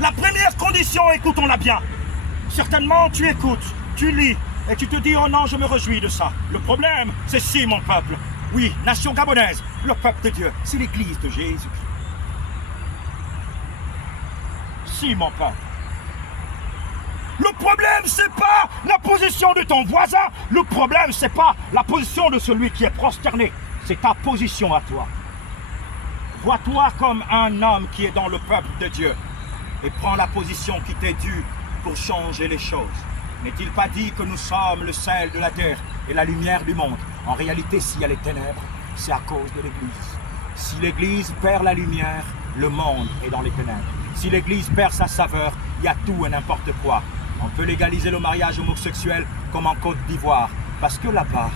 La première condition, écoutons-la bien. Certainement, tu écoutes, tu lis, et tu te dis, oh non, je me réjouis de ça. Le problème, c'est si, mon peuple. Oui, nation gabonaise, le peuple de Dieu, c'est l'église de Jésus. Si, mon peuple. Le problème, c'est pas la position de ton voisin. Le problème, c'est pas la position de celui qui est prosterné. C'est ta position à toi. Vois-toi comme un homme qui est dans le peuple de Dieu et prends la position qui t'est due pour changer les choses. N'est-il pas dit que nous sommes le sel de la terre et la lumière du monde? En réalité, s'il y a les ténèbres, c'est à cause de l'Église. Si l'Église perd la lumière, le monde est dans les ténèbres. Si l'Église perd sa saveur, il y a tout et n'importe quoi. On peut légaliser le mariage homosexuel comme en Côte d'Ivoire, parce que là-bas,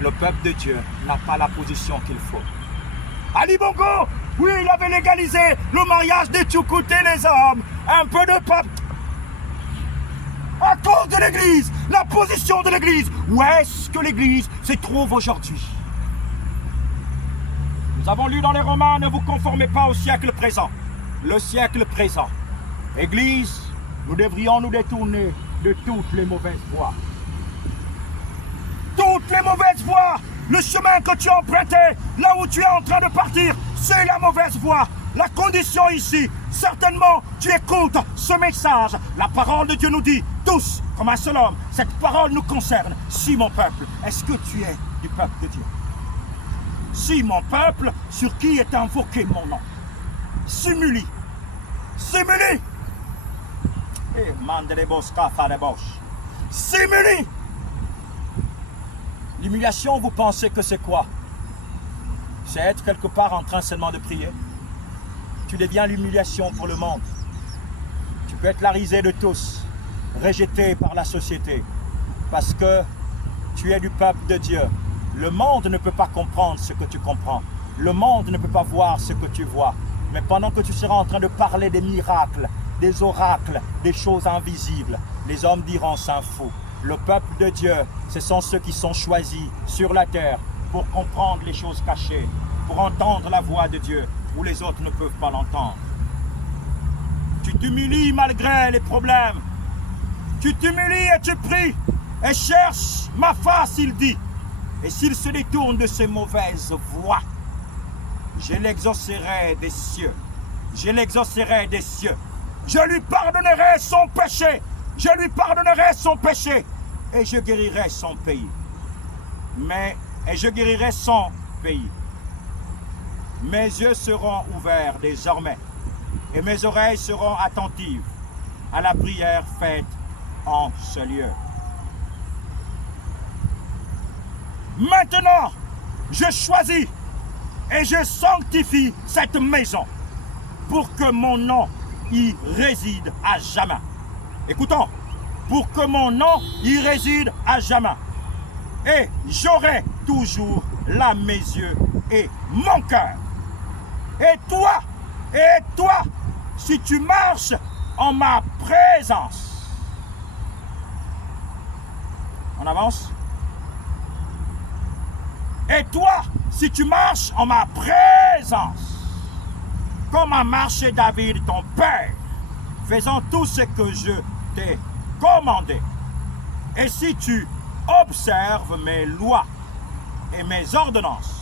le peuple de Dieu n'a pas la position qu'il faut. Ali Bongo, oui, il avait légalisé le mariage des Tchoukoutes et les hommes. Un peu de pape. À cause de l'Église, la position de l'Église. Où est-ce que l'Église se trouve aujourd'hui? Nous avons lu dans les Romains, ne vous conformez pas au siècle présent. Le siècle présent. Église, nous devrions nous détourner de toutes les mauvaises voies. Toutes les mauvaises voies. Le chemin que tu as emprunté, là où tu es en train de partir, c'est la mauvaise voie. La condition ici, certainement, tu écoutes ce message. La parole de Dieu nous dit, tous, comme un seul homme, cette parole nous concerne. Si mon peuple, est-ce que tu es du peuple de Dieu? Si mon peuple, sur qui est invoqué mon nom? Simuli. Simuli. Et mandelebosca fadebosh. Simuli. L'humiliation, vous pensez que c'est quoi? C'est être quelque part en train seulement de prier. Tu deviens l'humiliation pour le monde. Tu peux être la risée de tous, rejeté par la société, parce que tu es du peuple de Dieu. Le monde ne peut pas comprendre ce que tu comprends. Le monde ne peut pas voir ce que tu vois. Mais pendant que tu seras en train de parler des miracles, des oracles, des choses invisibles, les hommes diront c'est un fou. Le peuple de Dieu, ce sont ceux qui sont choisis sur la terre pour comprendre les choses cachées, pour entendre la voix de Dieu, où les autres ne peuvent pas l'entendre. Tu t'humilies malgré les problèmes. Tu t'humilies et tu pries et cherches ma face, il dit. Et s'il se détourne de ces mauvaises voies, je l'exaucerai des cieux. Je l'exaucerai des cieux. Je lui pardonnerai son péché. Je lui pardonnerai son péché. Et je guérirai son pays. Et je guérirai son pays. Mes yeux seront ouverts désormais. Et mes oreilles seront attentives à la prière faite en ce lieu. Maintenant, je choisis et je sanctifie cette maison pour que mon nom y réside à jamais. Écoutons, pour que mon nom y réside à jamais. Et j'aurai toujours là mes yeux et mon cœur. Et toi, si tu marches en ma présence. On avance. Et toi, si tu marches en ma présence, comme a marché David ton père, faisant tout ce que je t'ai commandé. Et si tu observes mes lois et mes ordonnances,